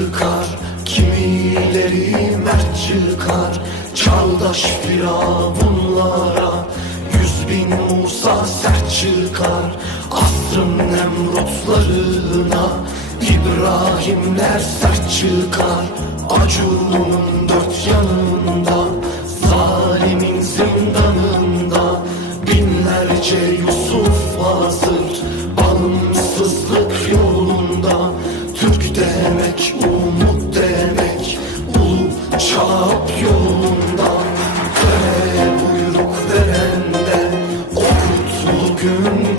çıkar Kimileri mert çıkar. Çağdaş firavunlara Yüz bin Musa sert çıkar. Asrın Nemrutlarına İbrahimler sert çıkar. Acunun dört yanında Zalimin zindanında Binlerce Yusuf hazır. Bağımsızlık yok bana Türk demek umut demek Ulu çalap yolunda. Töre buyruk verenden O kutlu gün